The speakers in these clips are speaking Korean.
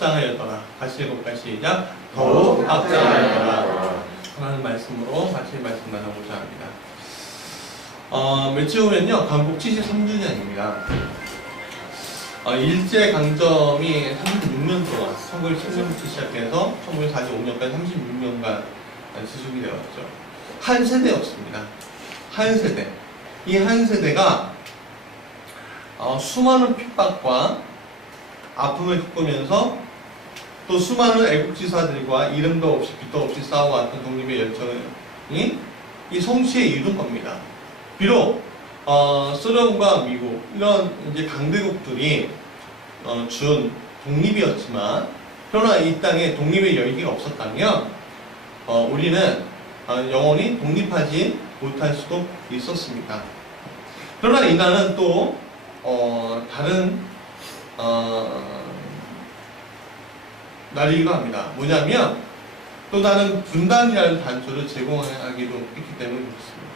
확장하였더라. 다시 해볼까? 시작. 더욱 확장하였더라. 하나님 말씀으로 같이 말씀 나눠보자 합니다. 며칠 후면요, 강복 73주년입니다. 일제강점이 36년 동안 1910년부터 시작해서 1945년까지 36년간 지속이 되었죠. 한 세대였습니다. 한 세대. 이 한 세대가 수많은 핍박과 아픔을 겪으면서 또 수많은 애국지사들과 이름도 없이 빛도 없이 싸워왔던 독립의 열정이 이 성취에 이룬 겁니다. 비록 소련과 미국 이런 이제 강대국들이 준 독립이었지만, 그러나 이 땅에 독립의 열기가 없었다면 우리는 영원히 독립하지 못할 수도 있었습니다. 그러나 이날은 또 다른 날이기도 합니다. 뭐냐면 또 다른 분단이라는 단초를 제공하기도 했기 때문에 그렇습니다.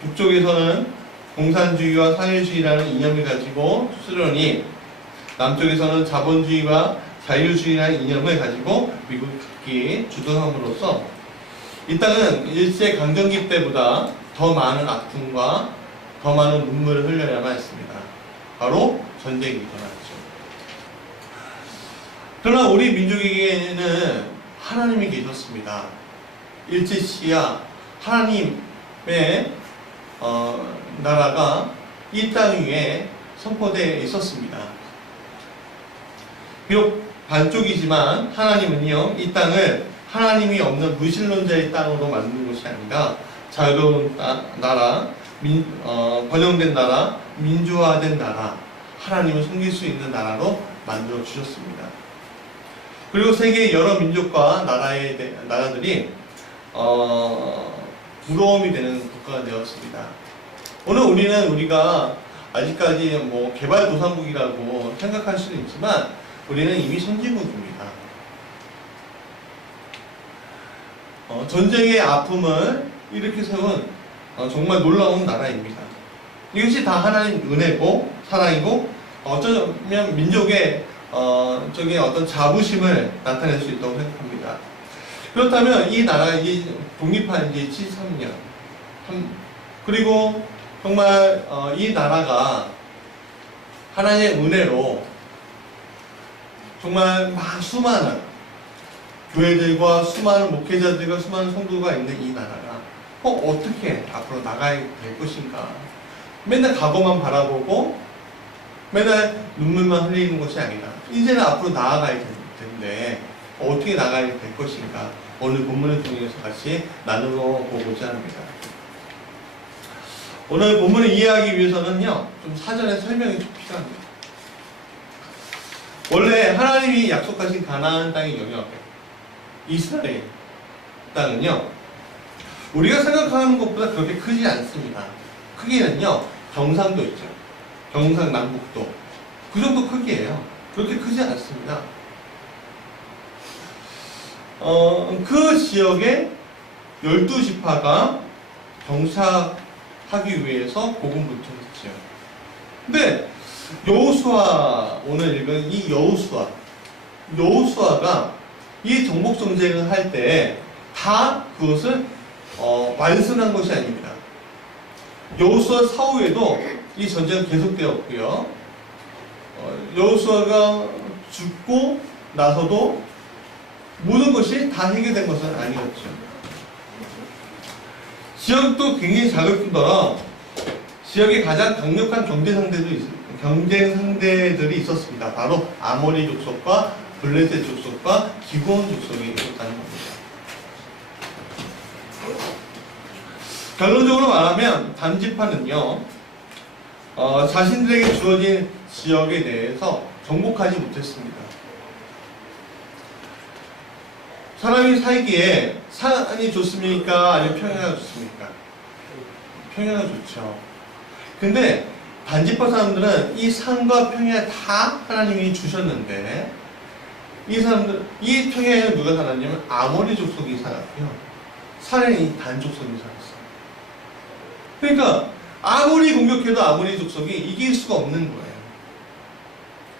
북쪽에서는 공산주의와 사회주의라는 이념을 가지고 수련이, 남쪽에서는 자본주의와 자유주의라는 이념을 가지고 미국이 주도함으로써 이 땅은 일제강점기 때보다 더 많은 아픔과 더 많은 눈물을 흘려야만 했습니다. 바로 전쟁이 일어났죠. 그러나 우리 민족에게는 하나님이 계셨습니다. 일제 시야 하나님의 나라가 이 땅 위에 선포되어 있었습니다. 비록 반쪽이지만 하나님은요, 이 땅을 하나님이 없는 무신론자의 땅으로 만든 것이 아니라 자유로운 나라, 번영된 나라, 민주화된 나라, 하나님을 섬길 수 있는 나라로 만들어 주셨습니다. 그리고 세계의 여러 민족과 나라들이 부러움이 되는 국가가 되었습니다. 오늘 우리가 아직까지 뭐 개발도상국이라고 생각할 수는 있지만 우리는 이미 선진국입니다. 전쟁의 아픔을 이렇게 세운 정말 놀라운 나라입니다. 이것이 다 하나님 은혜고 사랑이고 어쩌면 민족의 어떤 자부심을 나타낼 수 있다고 생각합니다. 그렇다면 이 나라가 독립한 지 73년, 그리고 정말 이 나라가 하나님의 은혜로 정말 수많은 교회들과 수많은 목회자들과 수많은 성도가 있는 이 나라가 어떻게 앞으로 나가야 될 것인가. 맨날 과거만 바라보고 맨날 눈물만 흘리는 것이 아니라 이제는 앞으로 나아가야 될 텐데 어떻게 나가야 될 것인가. 오늘 본문을 통해서 같이 나누어 보고자 합니다. 오늘 본문을 이해하기 위해서는요, 좀 사전에 설명이 좀 필요합니다. 원래 하나님이 약속하신 가나안 땅의 영역, 이스라엘 땅은요, 우리가 생각하는 것보다 그렇게 크지 않습니다. 크기는요, 경상도 있죠. 경상남북도. 그 정도 크기예요. 그렇게 크지 않습니다. 그 지역에 12지파가 정착하기 위해서 고군분투했죠. 근데 여호수아, 오늘 읽은 이 여호수아가 이 정복전쟁을 할 때 다 그것을 완성한 것이 아닙니다. 여호수아 사후에도 이 전쟁은 계속되었고요. 여호수아가 죽고 나서도 모든 것이 다 해결된 것은 아니었죠. 지역도 굉장히 작을 뿐더러 지역에 가장 강력한 경쟁 상대들이 있었습니다. 바로 아모리 족속과 블레셋 족속과 기브온 족속이 있었다는 겁니다. 결론적으로 말하면 단지파는요, 자신들에게 주어진 지역에 대해서 정복하지 못했습니다. 사람이 살기에 산이 좋습니까? 아니면 평야가 좋습니까? 평야가 좋죠. 근데 단지파 사람들은 이 산과 평야 다 하나님이 주셨는데 이 평야에는 누가 살았냐면 아모리 족속이 살았고요. 산에는 이 단 족속이 살았어요. 그러니까 아무리 공격해도 아모리 족속이 이길 수가 없는 거예요.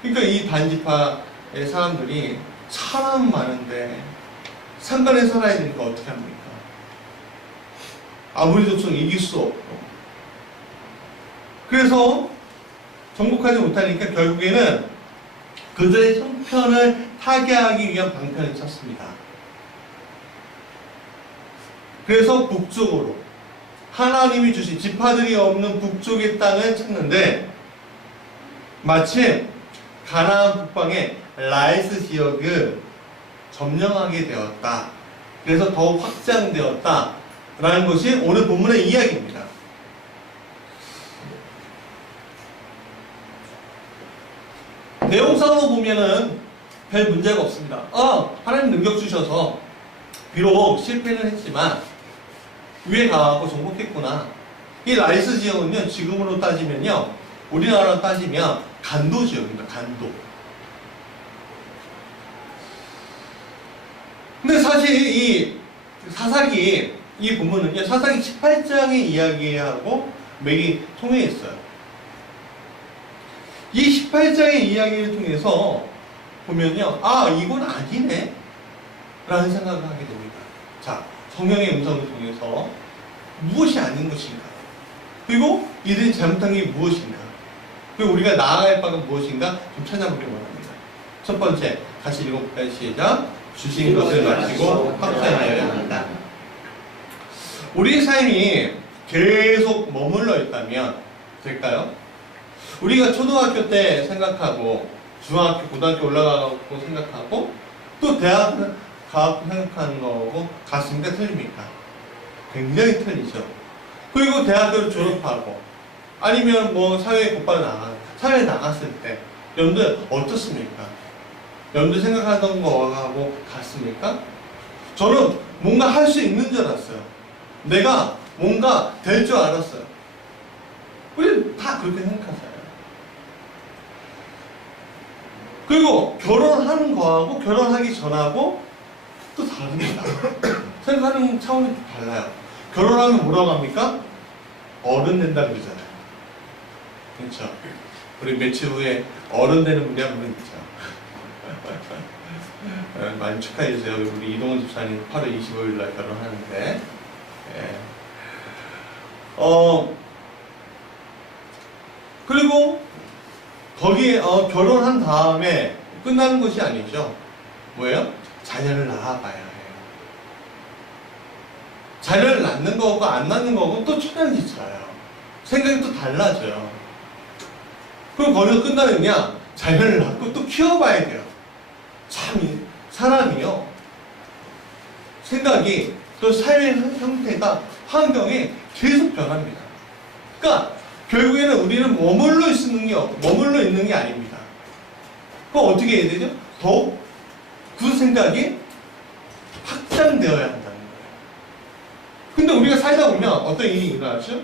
그러니까 이 단지파 사람들이 사람 많은데 상간에 살아야 되니까 어떻게 합니까? 아무리 도청 이길 수 없고. 그래서 정복하지 못하니까 결국에는 그들의 형편을 타개하기 위한 방편을 찾습니다. 그래서 북쪽으로 하나님이 주신 지파들이 없는 북쪽의 땅을 찾는데 마침 가나안 북방의 라이스 지역을 점령하게 되었다. 그래서 더욱 확장되었다. 라는 것이 오늘 본문의 이야기입니다. 내용상으로 보면은 별 문제가 없습니다. 하나님 능력 주셔서 비록 실패는 했지만 위에 가고 정복했구나. 이 라이스 지역은요, 지금으로 따지면요, 우리나라로 따지면 간도 지역입니다. 간도. 근데 사실 이 사사기, 이 본문은요, 사사기 18장의 이야기하고 맥이 통해 있어요. 이 18장의 이야기를 통해서 보면요, 이건 아니네? 라는 생각을 하게 됩니다. 자, 성령의 음성을 통해서 무엇이 아닌 것인가? 그리고 이들이 잘못한 게 무엇인가? 그리고 우리가 나아갈 바가 무엇인가? 좀 찾아보기 원합니다. 첫 번째, 같이 읽어볼까요? 시작. 주신 것을 마치고 확장하여야 한다. 우리의 삶이 계속 머물러 있다면 될까요? 우리가 초등학교 때 생각하고 중학교, 고등학교 올라가고 생각하고 또 대학 가고 생각하는 거고 같습니까? 틀립니까? 굉장히 틀리죠. 그리고 대학교를 졸업하고 아니면 뭐 사회에 곧바로 사회에 나갔을 때 여러분들 어떻습니까? 여러분들 생각하던 거하고 같습니까? 저는 뭔가 할 수 있는 줄 알았어요. 내가 뭔가 될 줄 알았어요. 우리 다 그렇게 생각하잖아요. 그리고 결혼하는 거하고 결혼하기 전하고 또 다릅니다. 생각하는 차원이 또 달라요. 결혼하면 뭐라고 합니까? 어른 된다 그러잖아요. 그렇죠? 우리 며칠 후에 어른 되는 분이 한 분 있죠. 많이 축하해주세요. 우리 이동훈 집사님 8월 25일 날 결혼하는데, 그리고 거기에 결혼한 다음에 끝나는 것이 아니죠. 뭐예요? 자녀를 낳아봐야 해요. 자녀를 낳는 거고 안 낳는 거고 또 천양지차예요. 생각이 또 달라져요. 그럼 거기서 끝나느냐? 자녀를 낳고 또 키워봐야 돼요. 참 사람이요, 생각이 또 사회 형태가 환경이 계속 변합니다. 그러니까 결국에는 우리는 머물러 있는 게 아닙니다. 그럼 어떻게 해야 되죠? 더욱 그 생각이 확장되어야 한다는 거예요. 근데 우리가 살다 보면 어떤 일이 일어나죠?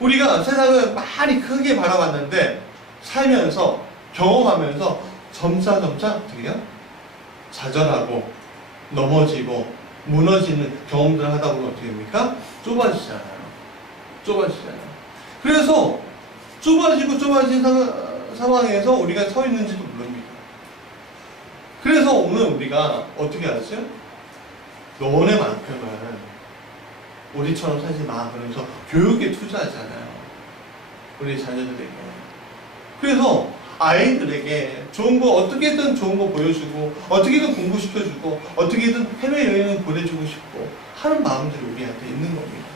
우리가 세상을 많이 크게 바라봤는데 살면서 경험하면서 점차 어떻게 해요? 좌절하고 넘어지고 무너지는 경험들을 하다 보면 어떻게 됩니까? 좁아지잖아요. 그래서 좁아진 상황에서 우리가 서 있는지도 모릅니다. 그래서 오늘 우리가 어떻게 하죠? 너네만큼은 우리처럼 살지 마. 그러면서 교육에 투자하잖아요. 우리 자녀들에게. 그래서 아이들에게 좋은 거, 어떻게든 좋은 거 보여주고, 어떻게든 공부시켜주고, 어떻게든 해외여행을 보내주고 싶고 하는 마음들이 우리한테 있는 겁니다.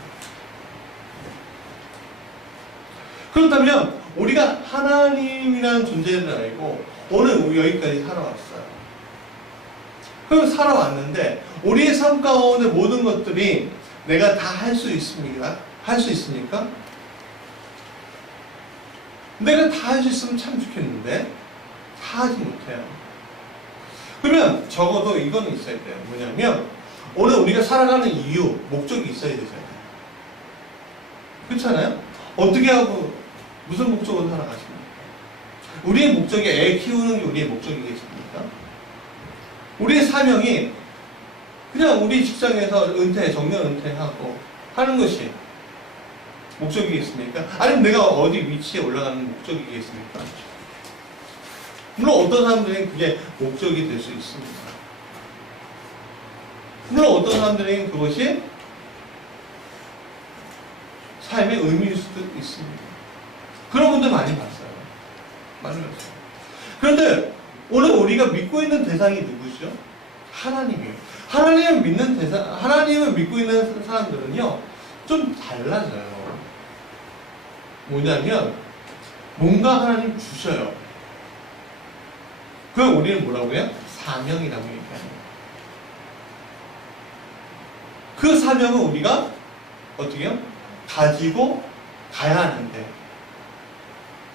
그렇다면 우리가 하나님이라는 존재를 알고 오늘 우리 여기까지 살아왔어요. 그럼 살아왔는데 우리의 삶 가운데 모든 것들이 내가 다 할 수 있습니까? 할 수 있습니까? 내가 다 할 수 있으면 참 좋겠는데 다 하지 못해요. 그러면 적어도 이거는 있어야 돼요. 뭐냐면 오늘 우리가 살아가는 이유, 목적이 있어야 되잖아요. 그렇잖아요? 어떻게 하고 무슨 목적으로 살아가십니까? 우리의 목적이 애 키우는 게 우리의 목적이겠습니까? 우리의 사명이 그냥 우리 직장에서 정년 은퇴하고 하는 것이 목적이겠습니까? 아니면 내가 어디 위치에 올라가는 목적이겠습니까? 물론 어떤 사람들에게는 그게 목적이 될 수 있습니다. 물론 어떤 사람들에게는 그것이 삶의 의미일 수도 있습니다. 그런 분들 많이 봤어요. 많이 봤어요. 그런데 오늘 우리가 믿고 있는 대상이 누구죠? 하나님이에요. 하나님을 믿고 있는 사람들은요, 좀 달라져요. 뭐냐면, 뭔가 하나님 주셔요. 그걸 우리는 뭐라고 해요? 사명이라고 얘기해요. 그 사명은 우리가 어떻게 해요? 가지고 가야 하는데,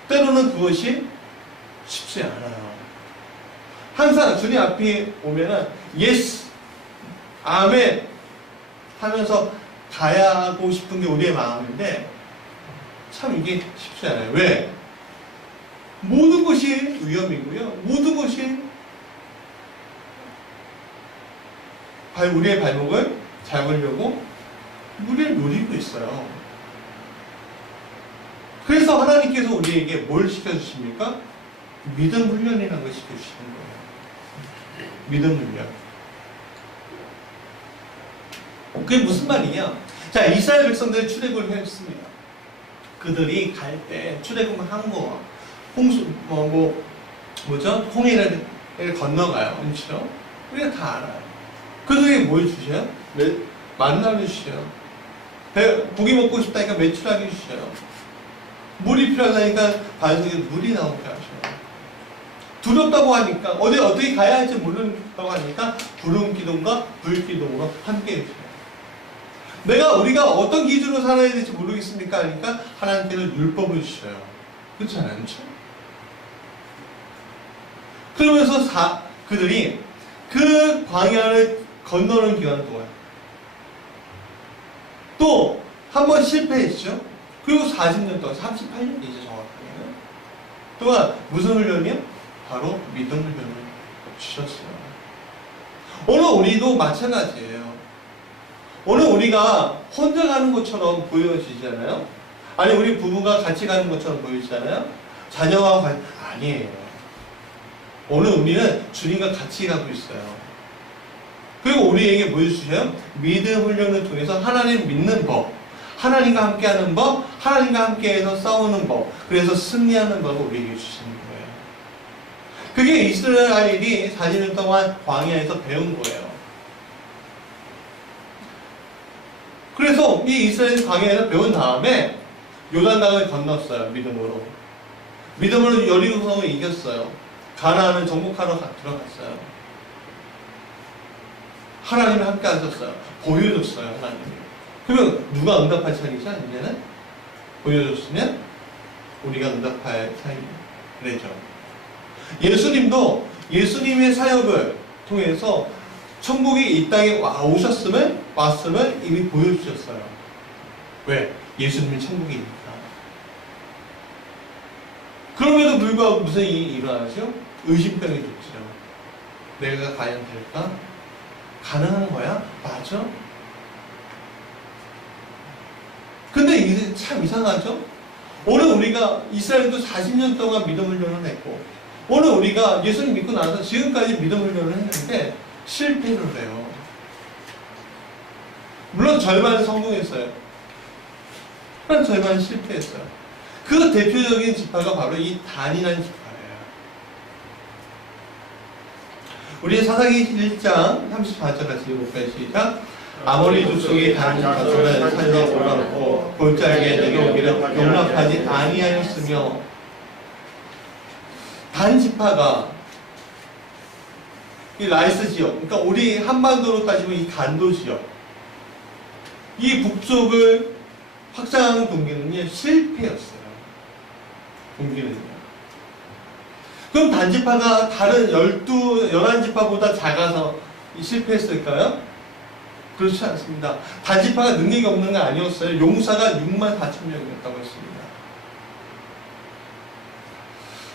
때로는 그것이 쉽지 않아요. 항상 주님 앞에 오면은 예스, 아멘 하면서 가야 하고 싶은 게 우리의 마음인데 참 이게 쉽지 않아요. 왜? 모든 것이 위험이고요. 모든 것이 우리의 발목을 잡으려고 우리를 노리고 있어요. 그래서 하나님께서 우리에게 뭘 시켜주십니까? 믿음 훈련이라는 걸 시켜주시는 거예요. 믿음 훈련. 그게 무슨 말이냐? 자, 이스라엘 백성들이 출애굽을 했습니다. 그들이 갈 때 출애굽을 한 거, 홍해를 건너가요. 그렇죠? 우리가 다 알아요. 그들에게 뭘 주셔요? 만나를 주셔요. 고기 먹고 싶다니까 메추라기 주셔요. 물이 필요하다니까 반석에 물이 나오게 하셔요. 두렵다고 하니까 어떻게 가야 할지 모른다고 하니까 구름 기둥과 불 기둥으로 함께 해주세요. 우리가 어떤 기준으로 살아야 될지 모르겠습니까? 하니까 하나님께는 율법을 주셔요. 그렇지 않죠? 그러면서 그들이 그 광야를 건너는 기간 동안 또 한 번 실패했죠. 그리고 40년 동안, 38년이죠 정확하게는. 또한 무슨 훈련이요? 바로 믿음 훈련을 주셨어요. 오늘 우리도 마찬가지예요. 오늘 우리가 혼자 가는 것처럼 보여지잖아요. 아니 우리 부부가 같이 가는 것처럼 보이잖아요. 자녀와 아니에요. 오늘 우리는 주님과 같이 가고 있어요. 그리고 우리에게 뭘 주셔요? 믿음 훈련을 통해서 하나님 믿는 법, 하나님과 함께하는 법, 하나님과 함께해서 싸우는 법, 그래서 승리하는 법을 우리에게 주시는 거예요. 그게 이스라엘이 40년 동안 광야에서 배운 거예요. 그래서 이 이스라엘 광야에서 배운 다음에 요단강을 건넜어요. 믿음으로 여리고성을 이겼어요. 가나안을 정복하러 들어갔어요. 하나님이 함께 하셨어요. 보여줬어요. 하나님이. 그러면 누가 응답할 차례이죠? 이제는 보여줬으면 우리가 응답할 차례죠. 예수님도 예수님의 사역을 통해서 천국이 이 땅에 왔음을 이미 보여주셨어요. 왜? 예수님이 천국이니까. 그럼에도 불구하고 무슨 일이 일어나죠? 의심병이 좋죠. 내가 과연 될까? 가능한 거야? 맞아? 근데 이게 참 이상하죠? 오늘 우리가 이스라엘도 40년 동안 믿음 훈련을 했고, 오늘 우리가 예수님 믿고 나서 지금까지 믿음 훈련을 했는데 실패를 해요. 물론 절반은 성공했어요. 한 절반은 실패했어요. 그 대표적인 지파가 바로 이 단이라는 지파예요. 우리 사사기 1장 34절 같이 읽어볼까요? 시작. 아모리 족속의 단 가수는 산에 올라오고 골짜기에 내려오기를 용납하지 아니하였으며, 단 지파가 이 라이스 지역, 그러니까 우리 한반도로 따지면 이 간도 지역, 이 북쪽을 확장하는 동기는요 실패였어요. 동기는요. 그럼 단지파가 다른 11지파보다 작아서 실패했을까요? 그렇지 않습니다. 단지파가 능력이 없는 건 아니었어요. 용사가 64,000명이었다고 했습니다.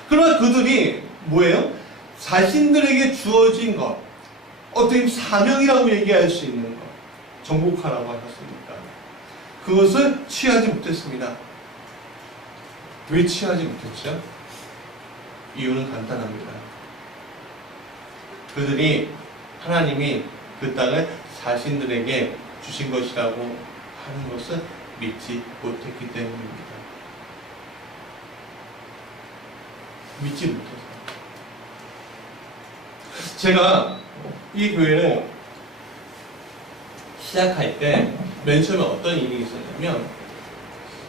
그러나 그들이 뭐예요? 자신들에게 주어진 것, 어떻게 사명이라고 얘기할 수 있는 것, 정복하라고 하셨습니까? 그것을 취하지 못했습니다. 왜 취하지 못했죠? 이유는 간단합니다. 그들이 하나님이 그 땅을 자신들에게 주신 것이라고 하는 것을 믿지 못했기 때문입니다. 믿지 못해서. 제가 이 교회를 시작할 때 맨 처음에 어떤 일이 있었냐면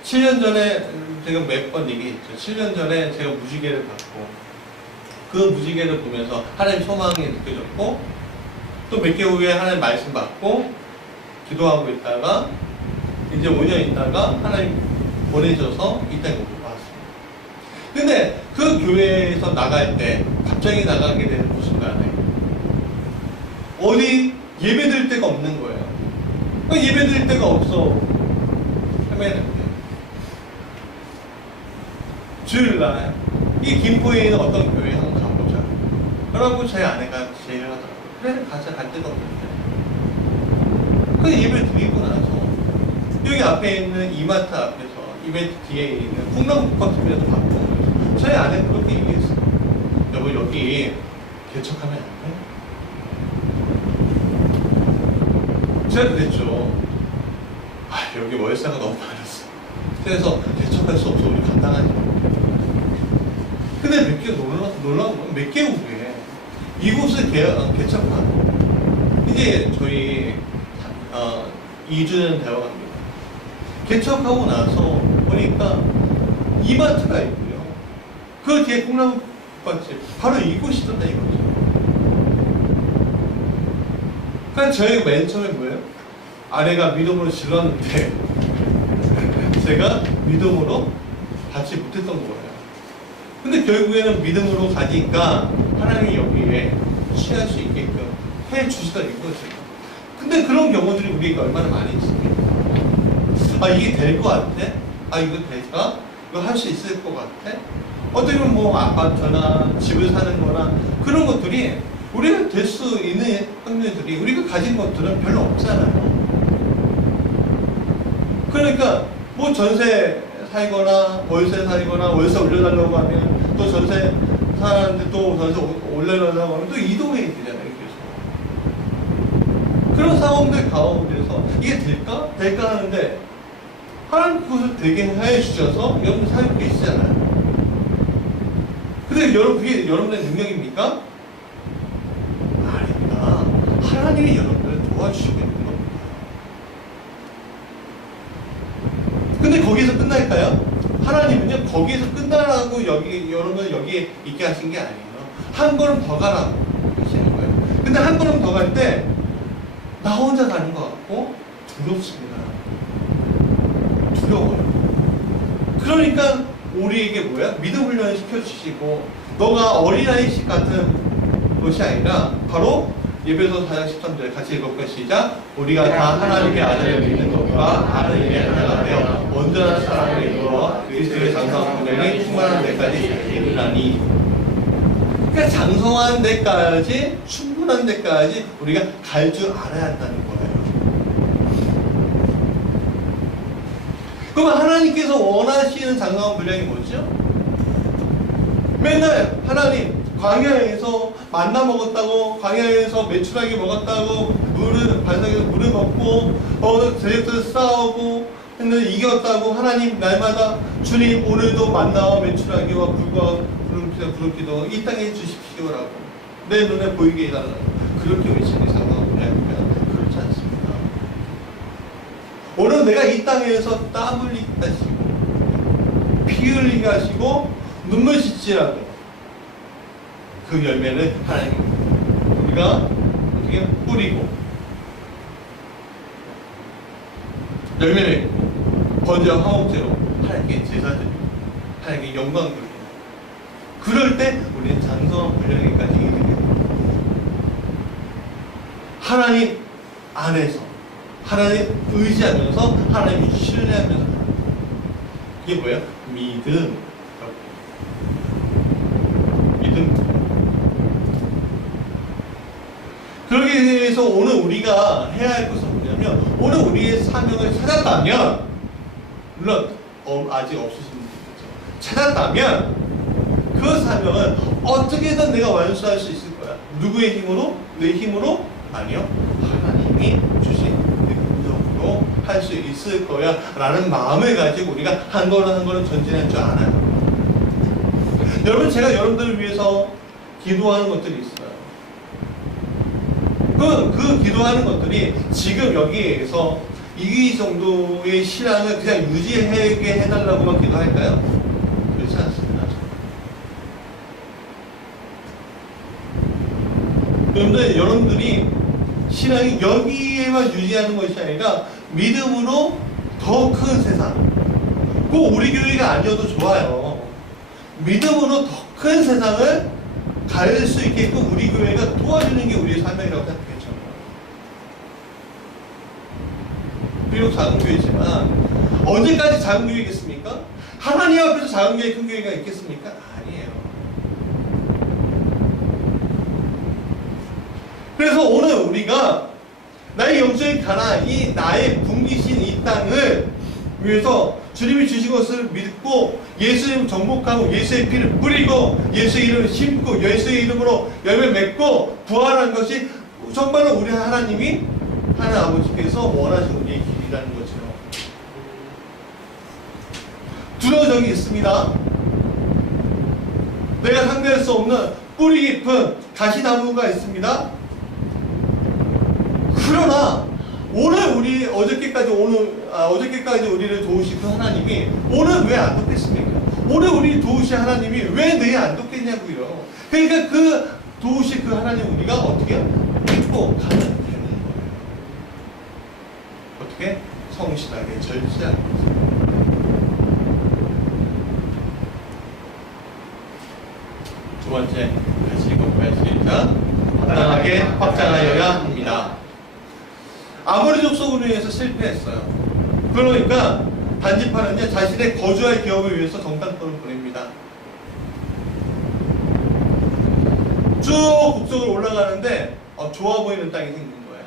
7년 전에 제가 몇 번 얘기했죠. 7년 전에 제가 무지개를 봤고 그 무지개를 보면서 하나님 소망이 느껴졌고 또 몇 개월 후에 하나님 말씀 받고 기도하고 있다가 이제 5년 있다가 하나님 보내셔서 이 땅에 오고 왔습니다. 근데 그 교회에서 나갈 때 갑자기 나가게 되는 순간에 어디 예배 드릴 데가 없는 거예요. 예배 드릴 데가 없어. 헤매는데 주일날 이 김포에 있는 어떤 교회에 한번 가보자. 그러고 저희 아내가 제의를 하더라고요. 그래 가자. 갈 데가 없는데. 그 예배 드리고 나서 여기 앞에 있는 이마트 앞에서 이벤트 뒤에 있는 풍랑국밥집에서 밥 먹으면서 저희 아내가 그렇게 얘기했어요. 여보 여기 개척하면 안 돼? 제가 그랬죠. 여기 월세가 너무 많았어. 그래서 개척할 수 없어. 우리 감당하지 마. 근데 몇 개 놀라운 건 몇 개월 후에 이곳을 개척하고 이제 저희 2주년 되어갑니다. 개척하고 나서 보니까 이마트가 있고요. 그 뒤에 콩나물국밥집 바로 이곳이던다 이거죠. 그러니까 저희가 맨 처음에 뭐예요? 아내가 믿음으로 질렀는데 제가 믿음으로 받지 못했던 거예요. 근데 결국에는 믿음으로 가니까 하나님이 여기에 취할 수 있게끔 해 주시던 이거죠. 근데 그런 경우들이 우리가 얼마나 많이 있습니까? 이게 될 것 같아? 이거 될까? 이거 할 수 있을 것 같아? 어떻게 보면 뭐 아파트나 집을 사는 거나 그런 것들이 우리가 될 수 있는 확률들이 우리가 가진 것들은 별로 없잖아요. 그러니까 뭐 전세 살거나 월세 살거나 월세 올려달라고 하면 또 전세 사는데 또 전세 올려달라고 하면 또 이동해야 되잖아요. 계속. 그런 상황들 가운데서 이게 될까? 될까 하는데 하나님 그것을 되게 해주셔서 여러분들 살고 계시잖아요. 근데 여러분 그게 여러분의 능력입니까? 아닙니다. 하나님이 여러분들을 도와주시고 있는 겁니다. 근데 거기서 끝날까요? 하나님은요 거기에서 끝나라고 여러분을 여기에 있게 하신 게 아니에요. 한 걸음 더 가라고 하시는 거예요. 근데 한 걸음 더 갈 때 나 혼자 가는 것 같고 두렵습니다. 두려워요. 그러니까 우리에게 뭐야? 믿음 훈련을 시켜주시고 너가 어린아이식 같은 것이 아니라 바로 예배서 4장 13절 같이 읽어볼까요? 시작. 우리가 다 하나님의 아들을 믿는 것과 하나님의 하나가 되어 온전한 사랑을 이루어 그리스도의 장성한 분량이 충만한 데까지 이르나니. 그러니까 장성한 데까지 충분한 데까지 우리가 갈 줄 알아야 한다는 거예요. 그럼 하나님께서 원하시는 장성한 분량이 뭐죠? 맨날 하나님 광야에서 만나 먹었다고, 광야에서 메추라기 먹었다고, 반석에서 물을 먹고, 대적들 싸우고, 했는데 이겼다고, 하나님 날마다 주님 오늘도 만나와 메추라기와 불과 부름기도 이 땅에 주십시오라고, 내 눈에 보이게 해달라고, 그렇게 외치는 장성한 분량입니다. 그렇지 않습니다. 오늘 내가 이 땅에서 땀 흘리게 하시고, 피 흘리게 하시고, 눈물 씻지라고, 그 열매를 하나님 우리가 어떻게 뿌리고 열매를 번제와 화목제로 하나님께 제사드리고 하나님께 영광 돌리고 그럴 때 우리는 장성한 분량에까지 이르게 됩니다. 하나님 안에서 하나님 의지하면서 하나님 신뢰하면서 이게 뭐야? 믿음. 그러기 위해서 오늘 우리가 해야 할 것은 뭐냐면 오늘 우리의 사명을 찾았다면 물론 아직 없으신 분들이죠. 찾았다면 그 사명을 어떻게든 내가 완수할 수 있을 거야. 누구의 힘으로? 내 힘으로? 아니요. 하나님이 주신 능력으로 할 수 있을 거야 라는 마음을 가지고 우리가 한 걸음 한 걸음 전진할 줄 알아요. 여러분, 제가 여러분들을 위해서 기도하는 것들이 있어요. 그 기도하는 것들이 지금 여기에서 이 정도의 신앙을 그냥 유지하게 해달라고만 기도할까요? 그렇지 않습니다. 여러분들이 신앙이 여기에만 유지하는 것이 아니라 믿음으로 더 큰 세상, 꼭 우리 교회가 아니어도 좋아요. 믿음으로 더 큰 세상을 갈 수 있게끔 우리 교회가 도와주는 게 우리의 사명이라고 생각했죠. 비록 작은 교회지만 언제까지 작은 교회겠습니까? 하나님 앞에서 작은 교회, 큰 교회가 있겠습니까? 아니에요. 그래서 오늘 우리가 나의 영적인 가난, 이 나의 붕기신 이 땅을 위해서 주님이 주신 것을 믿고 예수님 정복하고 예수의 피를 뿌리고 예수의 이름을 심고 예수의 이름으로 열매 맺고 부활한 것이 정말로 우리 하나님이 하나님 아버지께서 원하시는 우리의 길이라는 거죠. 두려운 적이 있습니다. 내가 상대할 수 없는 뿌리 깊은 가시나무가 있습니다. 그러나 오늘 어저께까지 우리를 도우신 그 하나님이 오늘 왜 안 돕겠습니까? 오늘 우리 도우신 하나님이 왜 내일 안 돕겠냐고요. 그러니까 그 도우신 그 하나님 우리가 어떻게 믿고 가면 되는 거예요. 어떻게? 성실하게 절제하는 거죠. 두 번째, 같이 읽어볼까요? 시작. 합당하게 확장하여야 합니다. 아모리 족속으로 인해서 실패했어요. 그러니까 단지파는요, 자신의 거주할 기업을 위해서 정탐꾼을 보냅니다. 쭉 북쪽으로 올라가는데 좋아 보이는 땅이 생긴 거예요.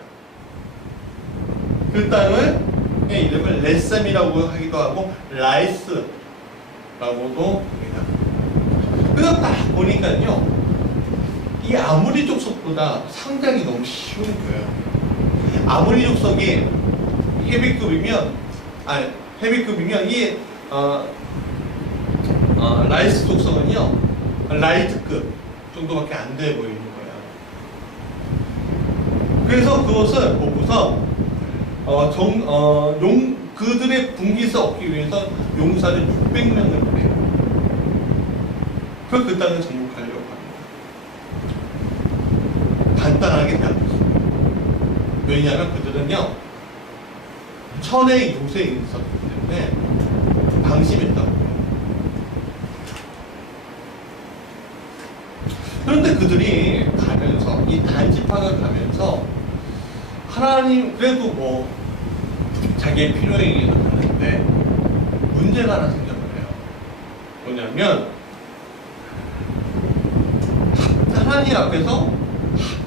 그 땅을 이름을 레셈이라고 하기도 하고 라이스라고도 합니다. 그래서 딱 보니까요, 이 아모리 족속보다 상당히 너무 쉬운 거예요. 아모리 족속이 헤비급이면 이 라이스 족속은요 라이트급 정도밖에 안 돼 보이는 거예요. 그래서 그것을 보고서 그들의 분깃을 얻기 위해서 용사를 600명을 보내요. 그 땅을 정복하려고 합니다. 간단하게 대합니다. 왜냐하면 그들은요 천의 요새에 있었기 때문에 방심했다고. 그런데 그들이 가면서 이 단지파가 가면서 하나님 그래도 자기의 필요에 의해서 가는데 문제가 하나 생겨버려요. 뭐냐면 하나님 앞에서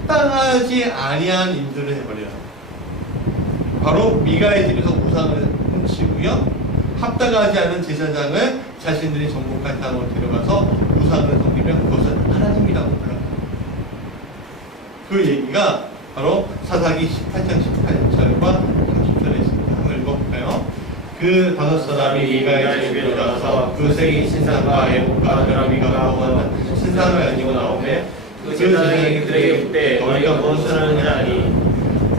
합당하지 아니한 일들을 해버려요. 바로 미가의 집에서 우상을 훔치고요, 합당하지 않은 제사장을 자신들이 정복한 땅으로 데려가서 우상을 섬기면 그것을 하나님이라고 불러요. 그 얘기가 바로 사사기 18장 18절과 30절에 있습니다. 한번 읽어볼까요? 그 5사람이 미가의 집에 들어가서 그 새긴 신상과 애국과 드라미가 먹었는 신상을 가지고 나오매 그 제사장이 그들에게 묻되 너희가 무엇을 하느냐니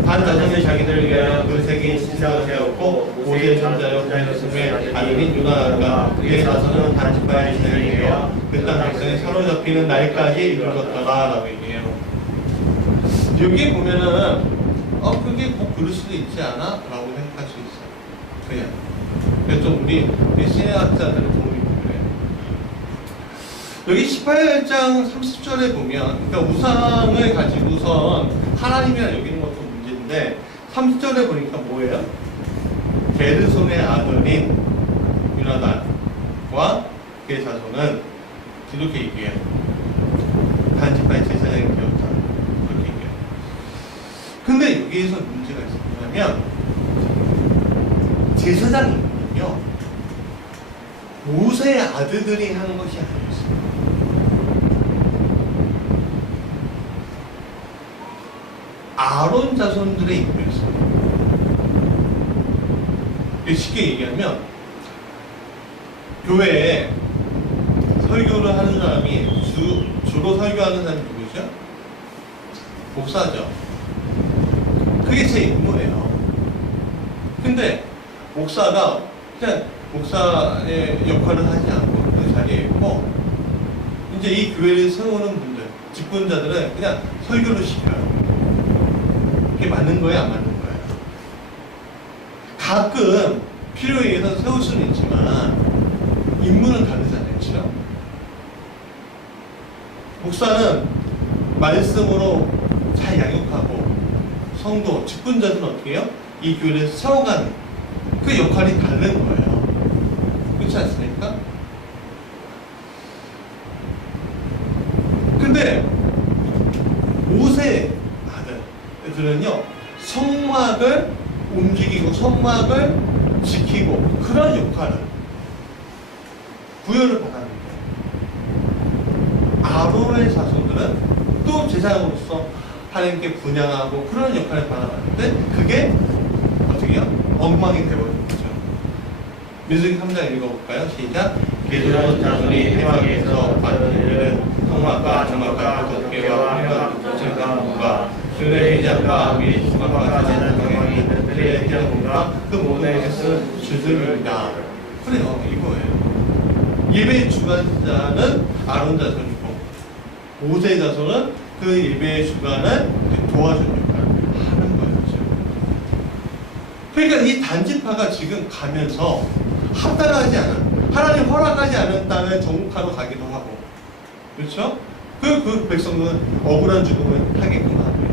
한 자손이 자기들을 위하여 그 새긴 신상을 세웠고 모세의 전자여 자연스음에 아들인 유나가 그의 자손은 단지파의 신상이 되어 그 땅 백성이 사로잡히는 날까지 이르렀더라 라고 얘기해요. 여기 보면은 그게 꼭 그럴 수도 있지 않아? 라고 생각할 수 있어요. 그냥 좀 우리 신학자들의 도움이 필요해요. 여기 18장 30절에 보면 그러니까 우상을 가지고선 하나님이라 여기는 것도 문제인데 30절에 보니까 뭐예요? 게르손의 아들인 유나단과 그의 자손은 이렇게 얘기해요. 단지파의 제사장이 되었다. 그렇게 얘기해요. 근데 여기에서 문제가 있어요. 뭐냐면 제사장이면요 모세의 아들들이 하는 것이 아니었어요. 아론 자손들의 인물이었습니다. 쉽게 얘기하면 교회에 설교를 하는 사람이 주로 설교하는 사람이 누구죠? 목사죠. 그게 제 임무예요. 근데 목사가 그냥 목사의 역할을 하지 않고 그 자리에 있고, 이제 이 교회를 세우는 분들, 직분자들은 그냥 설교를 시켜요. 그게 맞는 거예요, 안 맞는 거예요? 가끔 필요에 의해서 세울 수는 있지만 임무는 다르잖아요, 그렇죠? 목사는 말씀으로 잘 양육하고, 성도, 직분자들은 어떻게 해요? 이 교회를 세워가는 그 역할이 다른 거예요. 그렇지 않습니까? 근데 모세 아들들은요, 성막을 움직이고 성막을 지키고 그런 역할을 부여를 받았는데, 아론의 자손들은 또 제사장으로서 하나님께 분양하고 그런 역할을 받아봤는데, 그게 어떻게 해요? 엉망이 되어버린 거죠. 민수기 3장 읽어볼까요? 시작. 게드론 자손이 해막에서 받은 일은 성막과 장막과 덮개와 회막 전체가 그의 회장과 및 성막과 제사장에 있는 그의 회장과 그 모든 것을 주들입니다. 그래요, 이거예요. 예배 주관자는 아론 자손이고, 모세 자손은 그 예배의 주관을 도와주는 역할을 하는 거였죠. 그러니까 이 단지파가 지금 가면서 합당하지 않은, 하나님 허락하지 않은 땅을 정복하러 가기도 하고, 그렇죠? 그 백성은 억울한 죽음을 하게끔 하고요.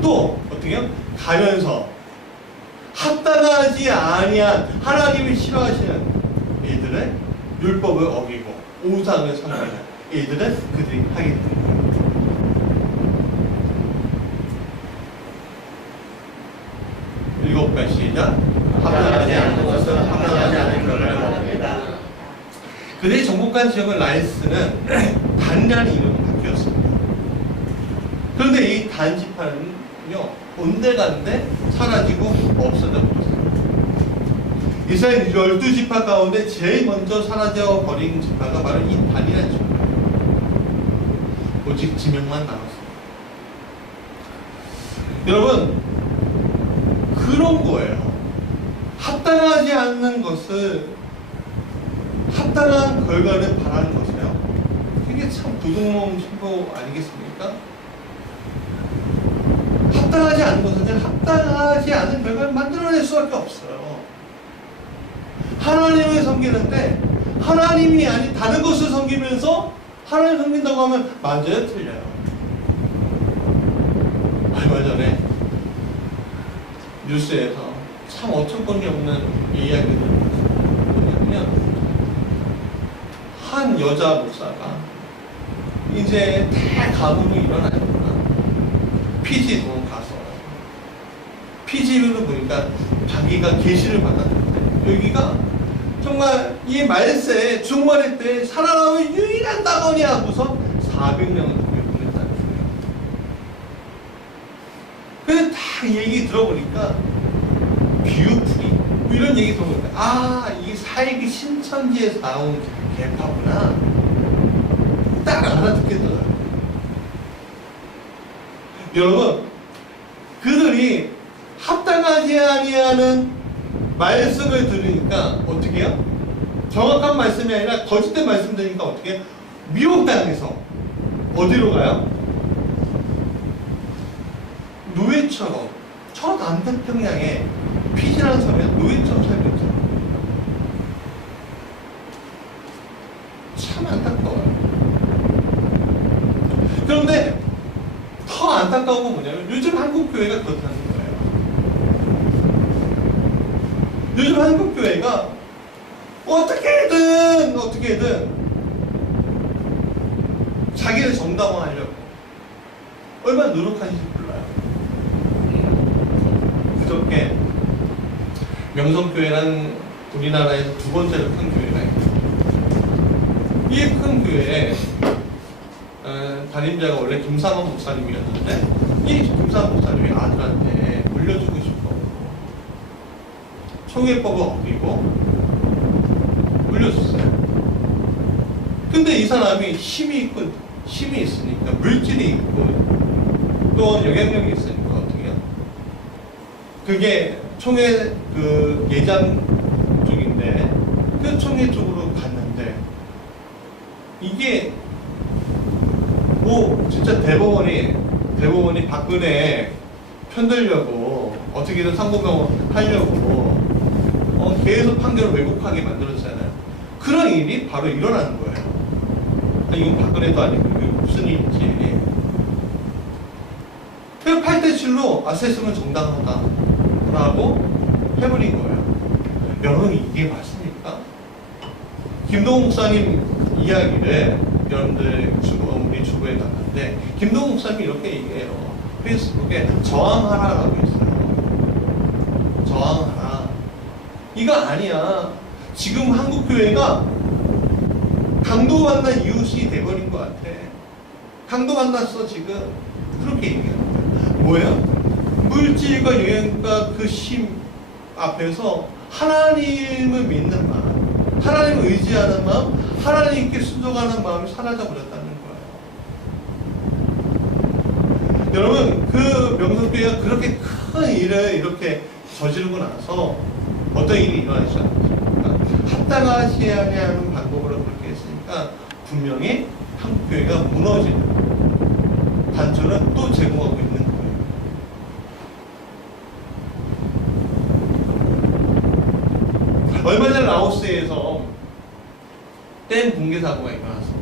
또 어떻게 해요? 가면서 합당하지 아니한, 하나님이 싫어하시는 이들의 율법을 어기고 우상을 섬기는 이들은 그들이 하게 됩니다. 일곱 번 시작. 합당하지 않는 것은 합당하지 않은 결과를 가져옵니다. 그들이 정복한 지역을 라이스는 단이라는 이름으로 바뀌었습니다. 그런데 이 단지파는요, 온데간데 사라지고 없어져 버렸습니다. 이스라엘 12지파 가운데 제일 먼저 사라져 버린 지파가 바로 이 단이라는 지파예요. 오직 지명만 남았습니다. 여러분, 그런 거예요. 합당하지 않는 것을, 합당한 결과를 바라는 것이요, 이게 참 부동문 신고 아니겠습니까? 합당하지 않은 것은 합당하지 않은 결과를 만들어낼 수밖에 없어요. 하나님을 섬기는데 하나님이 아닌 다른 것을 섬기면서 하나님을 섬긴다고 하면 맞아요, 틀려요? 얼마 전에 뉴스에서 참 어처구니 없는 이야기를 들었어요. 뭐냐면 한 여자 목사가 이제 대가뭄이 일어나니까 피지로 가서, 피지를 보니까 자기가 계시를 받았는데, 여기가 정말 이 말세에 중원의 때 살아남은 유일한 낙원이 하고서 400명을 보냈다는 거예요. 그래서 다 얘기 들어보니까 뷰풀이 뭐 이런 얘기 들어보니까, 아, 이게 사익이 신천지에서 나온 개파구나, 딱 알아듣겠더라고요. 여러분, 그들이 합당하지 아니하는 말씀을 들으니까 어떻게 해요? 정확한 말씀이 아니라 거짓된 말씀 들으니까 어떻게 해요? 미혹당해서 어디로 가요? 노예처럼, 저 남태평양에 피지라는 섬에 노예처럼 살고 있잖아요. 참 안타까워요. 그런데 더 안타까운 건 뭐냐면, 요즘 한국 교회가 그렇다는 거예요. 요즘 한국 교회가 어떻게든 자기를 정당화하려고 얼마나 노력하는지 몰라요. 그저께 명성교회라는 우리나라에서 두 번째로 큰 교회가 있어요. 이 큰 교회에 담임자가 원래 김상원 목사님이었는데, 이 김삼 목사님이 아들한테 물려주고 싶어. 총회법을 어기고 물려줬어요. 근데 이 사람이 힘이 있으니까, 물질이 있고, 또 영향력이 있으니까 어떻게 해요? 그게 총회 그 예장 쪽인데, 그 총회 쪽으로 갔는데, 이게, 뭐, 진짜 대법원이 박근혜 편들려고, 어떻게든 상고명 하려고, 계속 판결을 왜곡하게 만들었잖아요. 그런 일이 바로 일어나는 거예요. 이건 박근혜도 아니고, 이게 무슨 일인지. 그래서 8대7로 세습은 정당하다라고 해버린 거예요. 여러분, 이게 맞습니까? 김동훈 목사님 이야기를 여러분들 우리 주부에 났는데, 김동훈 목사님이 이렇게 얘기해요. 페이스북에 저항하라라고 했어요. 저항하라. 이거 아니야. 지금 한국교회가 강도만난 이웃이 돼버린 것 같아. 강도만났어 지금. 그렇게 얘기하는 거야. 뭐예요? 물질과 영향과 그 힘 앞에서 하나님을 믿는 마음, 하나님을 의지하는 마음, 하나님께 순종하는 마음이 사라져버렸다는 거예요. 여러분, 그 명성교회가 그렇게 큰 일을 이렇게 저지르고 나서 어떤 일이 일어나지 않습니까? 합당하지 아니하는 방법으로 그렇게 했으니까 분명히 한국교회가 무너지는 단초를 또 제공하고 있는 거예요. 얼마 전 라오스에서 댐 붕괴 사고가 일어났습니다.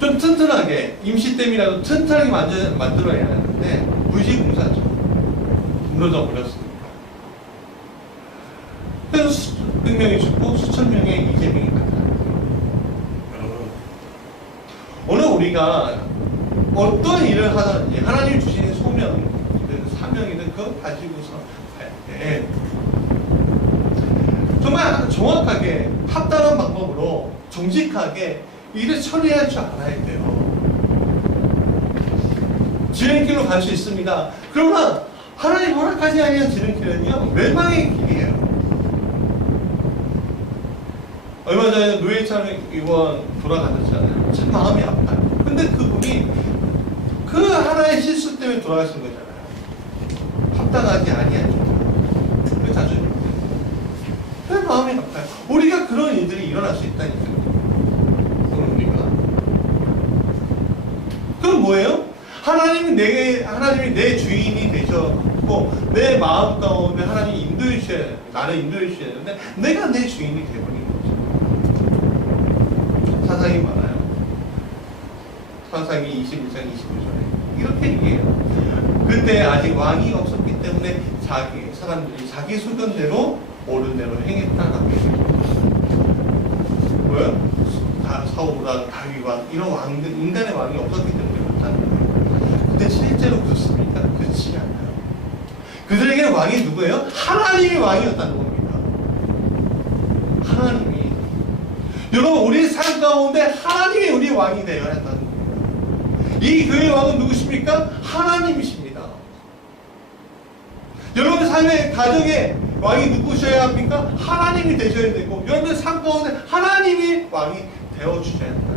좀 튼튼하게, 임시댐이라도 튼튼하게 만들어야 하는데 무시공사죠. 무너져 버렸습니다. 그래서 수백 명이 죽고 수천 명의 이재명이 나타났어요. 여러분, 오늘 우리가 어떤 일을 하든지 하나님이 주신 소명이든 사명이든 그거 가지고서 할 때 정말 정확하게 합당한 방법으로 정직하게 일을 처리할 줄 알아야 돼요. 지름길로 갈 수 있습니다. 그러나 하나님 허락하지 아니한 지름길은요, 멸망의 길이에요. 얼마 전에 노회찬 의원 돌아가셨잖아요. 참 마음이 아파요. 근데 그분이 그 하나의 실수 때문에 돌아가신 거잖아요. 합당하지 아니한 그 자존심 때문에. 그 마음이 아파요. 우리가 그런 일들이 일어날 수 있다니까요. 우리가. 그건 뭐예요? 하나님이 내 주인이 되셨고, 내 마음 가운데 하나님이 인도해 주셔야 돼요. 나를 인도해 주셔야 되는데, 내가 내 주인이 되어버린 거죠. 사상이 많아요. 사상이 21장 25절에. 이렇게 얘기해요. 그때 아직 왕이 없었기 때문에 사람들이 자기 소견대로 옳은 대로 행했다라고 얘기해요. 뭐예요? 사울과 다윗과 이런 왕들, 인간의 왕이 없었기 때문에 그렇다는 거예요. 근데 실제로 그렇습니까? 그렇지 않아요. 그들에게 왕이 누구예요? 하나님이 왕이었다는 겁니다. 하나님이. 여러분, 우리 삶 가운데 하나님이 우리 왕이 되어야 한다는 겁니다. 이 교회의 왕은 누구십니까? 하나님이십니다. 여러분의 삶의 가정의 왕이 누구셔야 합니까? 하나님이 되셔야 되고, 여러분의 삶 가운데 하나님이 왕이 되어주셔야 한다.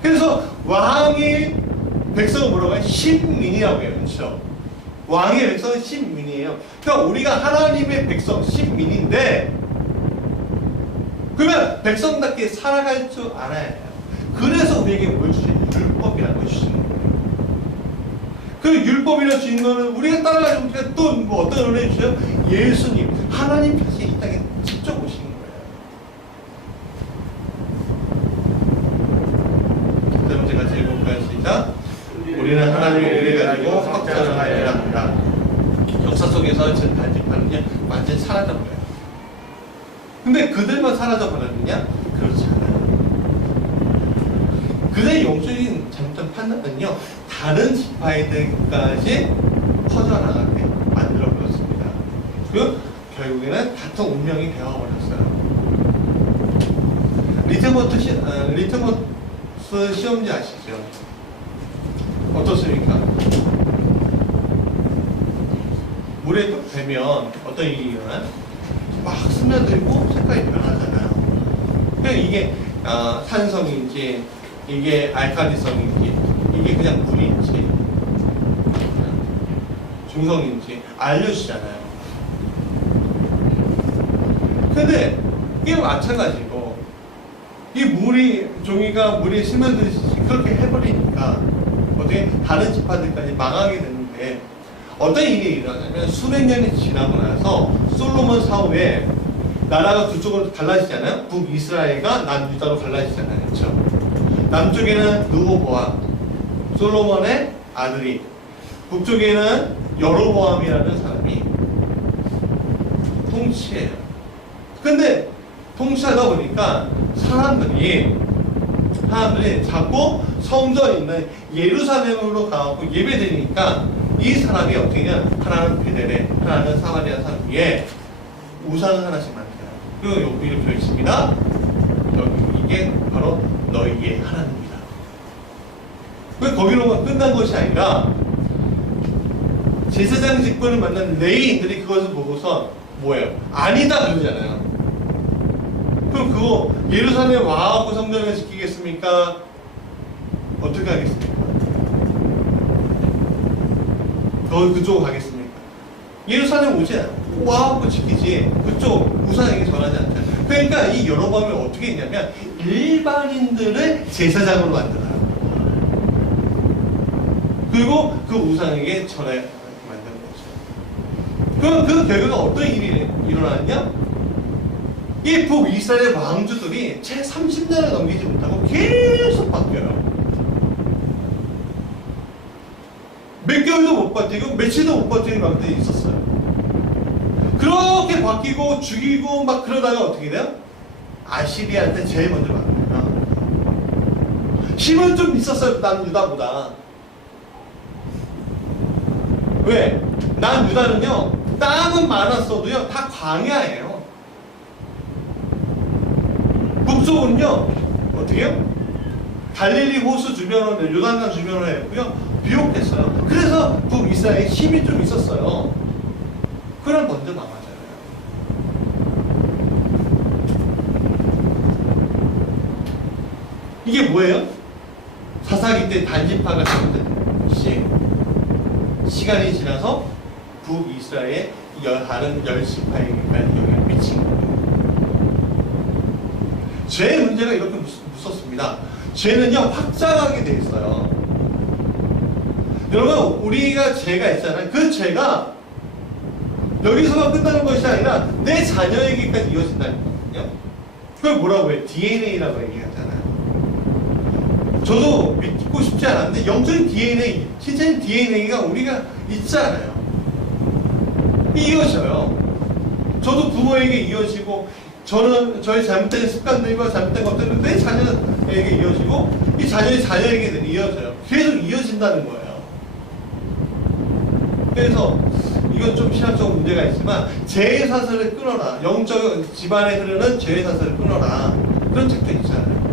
그래서 왕이 백성을 뭐라고 해요? 신민이라고 해요. 그렇죠? 왕의 백성은 신민이에요. 그러니까 우리가 하나님의 백성, 신민인데, 그러면 백성답게 살아갈 줄 알아야 해요. 그래서 우리에게 뭘 주시는? 율법이라는 걸 주시는 거예요. 그 율법이라고 주신 거는 우리가 따라가지 못해 또 뭐 어떤 은혜 주셔요? 예수님, 하나님 다시 이 땅에 직접 오신 거예요. 세 번째 같이 읽어볼까요? 시작. 우리는 하나님의 은혜 가지고 확장을 하여야 한다. 역사 속에서 단집하는요 완전히 사라져버려요. 근데 그들만 사라져버렸느냐? 그렇지 않아요. 그들의 영적인 잘못된 판단은요, 다른 지파이들까지 퍼져나가게 만들어버렸습니다. 그리고 결국에는 같은 운명이 되어버렸어요. 리트머스 시험지 아시죠? 어떻습니까? 물에 또 되면 어떤 일이 일어나? 막 스며들고 색깔이 변하잖아요. 그러니까 이게 산성인지 이게 알칼리성인지 이게 그냥 물인지 중성인지 알려주잖아요. 근데 이게 마찬가지고 이 종이가 물에 스며들듯이 그렇게 해버리니까 어떻게 다른 지파들까지 망하게 되는데 어떤 일이 일어나냐면 수백 년이 지나고 나서 솔로몬 사후에 나라가 두 쪽으로 갈라지잖아요. 북이스라엘과 남유다로 갈라지잖아요. 그렇죠? 남쪽에는 르호보암 솔로몬의 아들이, 북쪽에는 여로보암이라는 사람이 통치해요. 근데 통치하다 보니까 사람들이 자꾸 성전에 있는 예루살렘으로 가고 예배드리니까 이 사람이 어떻게 하냐, 하나는 베델에, 하나는 사마리아 산 위에 우상을 하나씩 만들어요. 그리고 여기 이렇게 있습니다. 이게 바로 너희의 하나님이다. 왜 거기로만 끝난 것이 아니라 제사장 직분을 맡는 레위인들이 그것을 보고서 뭐예요? 아니다 그러잖아요. 그럼 그거 예루살렘 와갖고 성전을 지키겠습니까? 어떻게 하겠습니까? 그쪽으로 가겠습니까? 예루살렘 오지 않아요. 와갖고 지키지 그쪽 우상에게 전하지 않잖아요. 그러니까 이 여로보암이 어떻게 했냐면 일반인들을 제사장으로 만들어요. 그리고 그 우상에게 전해 만드는 거죠. 그럼 그 결과가 어떤 일이 일어났냐? 이 북이스라엘 왕주들이 채 30년을 넘기지 못하고 계속 바뀌어요. 몇 개월도 못 버티고 며칠도 못 버티는 왕들이 있었어요. 그렇게 바뀌고 죽이고 막 그러다가 어떻게 돼요? 아시리아한테 제일 먼저 바뀝니다. 힘은 좀 있었어요. 남유다보다. 왜? 남유다는요 땅은 많았어도요 다 광야예요. 북쪽은요 어떻게 해요? 갈릴리 호수 주변으로 요단강 주변으로 했고요 비옥했어요. 그래서 북이스라엘에 힘이 좀 있었어요. 그럼 먼저 망하잖아요. 이게 뭐예요? 사사기 때 단지파가 되는 시간이 지나서 북이스라엘의 다른 10지파에게까지 영향을 미친 거예요. 죄의 문제가 이렇게 무섭습니다. 죄는요 확장하게 돼 있어요. 여러분 우리가 죄가 있잖아요. 그 죄가 여기서만 끝나는 것이 아니라 내 자녀에게까지 이어진다는 거거든요. 그걸 뭐라고 해요? DNA라고 얘기하잖아요. 저도 믿고 싶지 않았는데 영적인 DNA, 신체적인 DNA가 우리가 있잖아요. 이어져요. 저도 부모에게 이어지고 저는 저의 잘못된 습관들과 잘못된 것들은 내 자녀에게 이어지고 이 자녀의 자녀에게 이어져요. 계속 이어진다는 거예요. 그래서 이건 좀 신학적 문제가 있지만 죄의 사슬을 끊어라. 영적 집안에 흐르는 죄의 사슬을 끊어라. 그런 책도 있잖아요.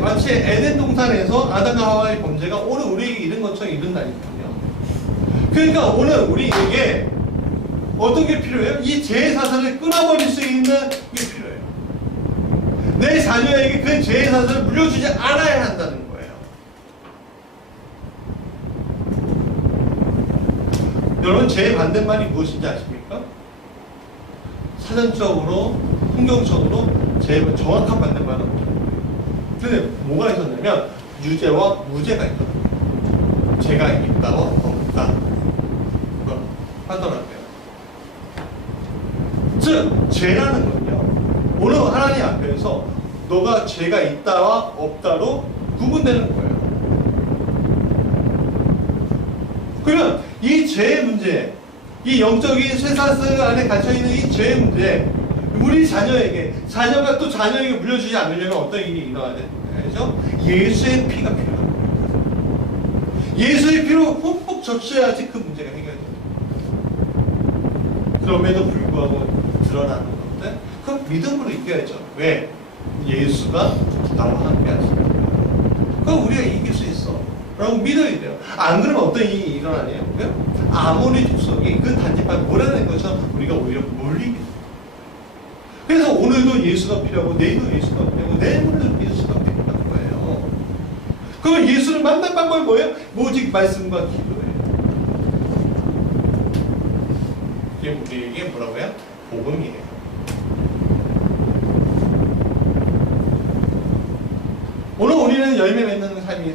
마치 에덴 동산에서 아담과 하와의 범죄가 오늘 우리에게 이른 것처럼 이른다니까요. 그러니까 오늘 우리에게 어떤 게 필요해요? 이 죄의 사슬을 끊어버릴 수 있는 게 필요해요. 내 자녀에게 그 죄의 사슬을 물려주지 않아야 한다는 거예요. 여러분 죄의 반대말이 무엇인지 아십니까? 사전적으로 성경적으로 죄의 정확한 반대말은 없어요. 근데 뭐가 있었냐면 유죄와 무죄가 있거든요. 죄가 있다와 없다 하더라고요. 즉 죄라는 건요 오늘 하나님 앞에서 너가 죄가 있다와 없다로 구분되는 거예요. 그러면 이 죄의 문제, 이 영적인 쇠사슬 안에 갇혀있는 이 죄의 문제, 우리 자녀가 또 자녀에게 물려주지 않으려면 어떤 일이 일어나야 되죠? 예수의 피가 필요합니다. 예수의 피로 흠뻑 적셔야지 그 문제가 해결됩니다. 그럼에도 불구하고 드러나는 것들, 그 믿음으로 이겨야죠. 왜? 예수가 나와 함께 하십니다. 그럼 우리가 이길 수 있어 라고 믿어야 돼요. 안 그러면 어떤 일이 일어나냐고요? 아모리 족속이 그 단지파에 몰아낸 것처럼 우리가 오히려 몰리게 돼요. 그래서 오늘도 예수가 필요하고 내일도 예수가 필요하고 내일도 예수가 필요한 거예요. 그러면 예수를 만날 방법이 뭐예요? 오직 말씀과 기도예요. 이게 우리에게 뭐라고요? 복음이에요. 오늘 우리는 열매 맺는 삶이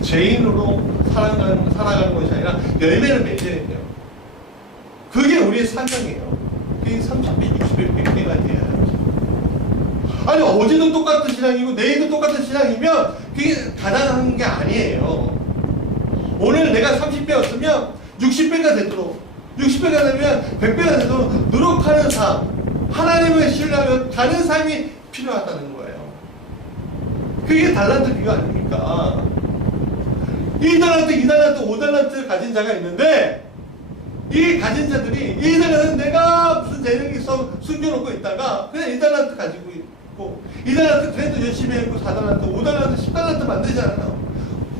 죄인으로 살아가는 것이 아니라 열매를 맺어야 돼요. 그게 우리의 사명이에요. 그게 30배, 60배, 100배가 돼야 돼요. 아니 어제도 똑같은 신앙이고 내일도 똑같은 신앙이면 그게 가능한 게 아니에요. 오늘 내가 30배였으면 60배가 되도록 60배가 되면 100배가 되도록 노력하는 삶, 하나님을 신뢰하며 가는 삶이 필요하다는 거예요. 그게 달란트 비유 아닙니까? 1달란트, 2달란트, 5달란트 가진 자가 있는데 이 가진 자들이 1달란트 내가 무슨 재능이 있어 숨겨놓고 있다가 그냥 1달란트 가지고 있고 2달란트 그래도 열심히 했고 4달란트, 5달란트, 10달란트 만들잖아요.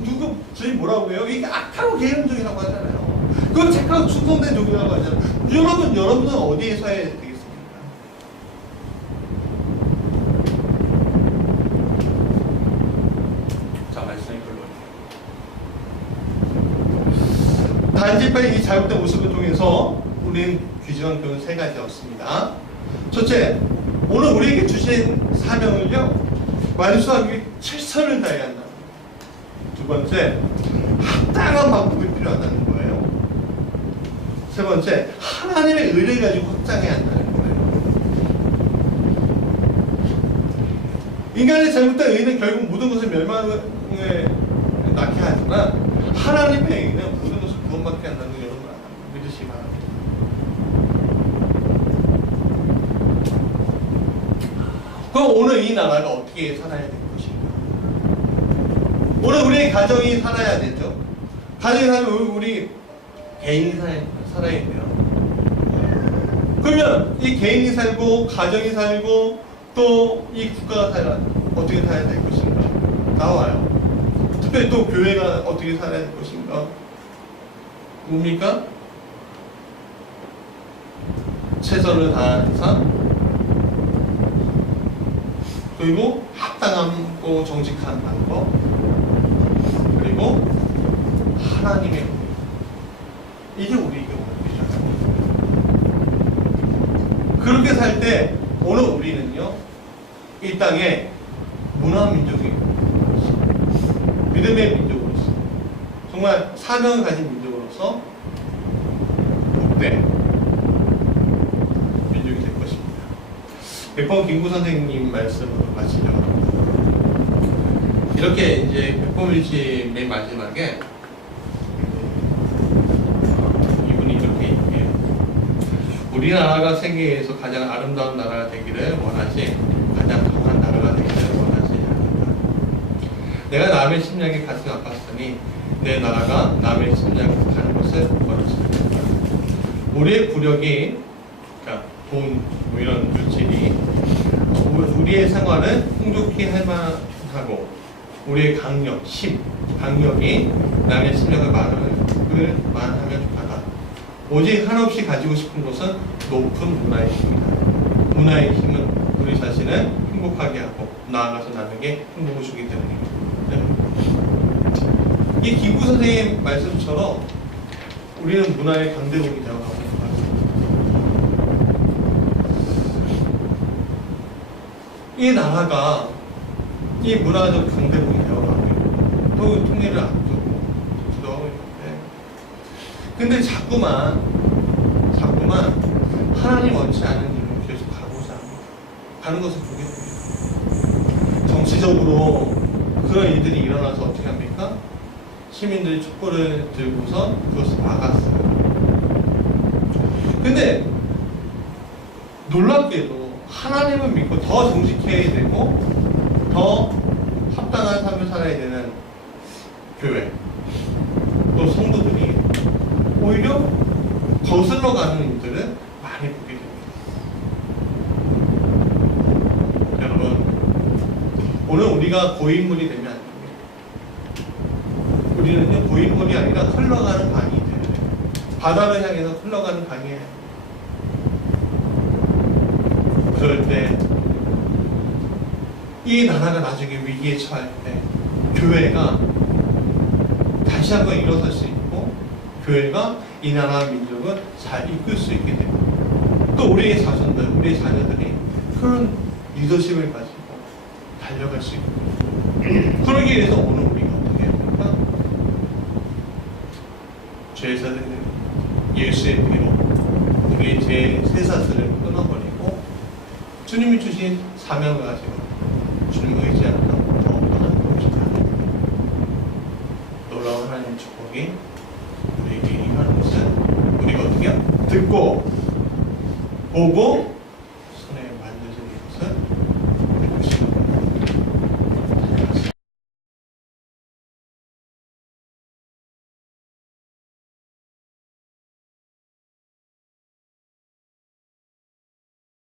누구 저희 뭐라고 해요? 이게 악하고 계획종이라고 하잖아요. 그건 착하고 충성된 종이라고 하잖아요. 여러분은 어디에 서야 되겠습니까? 자, 말씀이 결론이에요. 단지파의 이 잘못된 모습을 통해서 우리는 귀중한 교훈 세 가지였습니다. 첫째, 오늘 우리에게 주신 사명을요 완수하기 위해 최선을 다해야 한다. 두 번째, 합당한 방법이 필요하다는 거예요. 세 번째, 하나님의 의를 가지고 확장해야 한다는 거예요. 인간의 잘못된 의는 결국 모든 것을 멸망을 낳게 하지만 하나님의 의는 모든 것을 구원받게 한다는 걸 여러분 믿으시기 바랍니다. 그럼 오늘 이 나라가 어떻게 살아야 될 것인가? 오늘 우리의 가정이 살아야 되죠. 가정이 살면 우리 개인이 살아야 돼요. 그러면 이 개인이 살고 가정이 살고 또 이 국가가 어떻게 살아야 될 것인가? 나와요. 특별히 또 교회가 어떻게 살아야 될 것인가? 뭡니까? 최선을 다하는 삶, 그리고 합당하고 정직한 방법, 그리고 하나님의 의. 이게 우리에게 오는 거죠. 그렇게 살 때 오늘 우리는요 이 땅에 문화민족이 믿음의 민족으로서 정말 사명을 가진 민족으로서 복된 민족이 될 것입니다. 백범 김구 선생님 말씀으로 마치려고 합니다. 이렇게 이제 백범일지 맨 마지막에 이분이 이렇게 얘기해요. 우리나라가 세계에서 가장 아름다운 나라가 되기를 원하지 가장 강한 나라가 되기를 원하지 않는다. 내가 남의 침략에 가슴 아팠으니 내 나라가 남의 침략에 가는 것을 원하십니다. 우리의 부력이, 그러니까 돈, 뭐 이런 물질이 우리의 생활을 풍족히 할 만하고 우리의 강력이 남의 침략을 만하면 좋겠다. 오직 한없이 가지고 싶은 것은 높은 문화의 힘이다. 문화의 힘은 우리 자신을 행복하게 하고 나아가서 남에게 행복을 주기 때문입니다. 이 김구 선생님 말씀처럼 우리는 문화의 강대국이 되어가고 있는 것 같습니다. 이 나라가 이 문화적 강대국이 되어가고 있고 또 통일을 앞두고 기도하고 있는데 근데 자꾸만 하나님 원치 않은 일로 계속 가고자 합니다. 가는 것을 보게 됩니다. 정치적으로 그런 일들이 일어나서 어떻게 합니까? 시민들이 촛불을 들고서 그것을 막았어요. 근데 놀랍게도 하나님을 믿고 더 정직해야 되고 더 합당한 삶을 살아야 되는 교회 또 성도들이 오히려 거슬러 가는 일들을 많이 보게 됩니다. 여러분, 오늘 우리가 고인물이 되면 안 됩니다. 우리는요, 고인물이 아니라 흘러가는 강이 되어야 돼요. 바다를 향해서 흘러가는 강이에요. 그럴 때 이 나라가 나중에 위기에 처할 때 교회가 다시 한번 일어설 수 있고 교회가 이 나라 민족을 잘 이끌 수 있게 됩니다. 또 우리의 자손들, 우리의 자녀들이 그런 리더십을 가지고 달려갈 수 있고 그러기 위해서 오늘 우리가 어떻게 해야 됩니까? 죄사들은 예수의 피로 우리의 죄 쇠사슬을 끊어버리고 주님이 주신 사명을 가지고 주님을 의지하는 더욱더 하는 것입니다. 놀라운 하나님의 축복이 우리에게 임하는 것을 우리가 어떻게 듣고 보고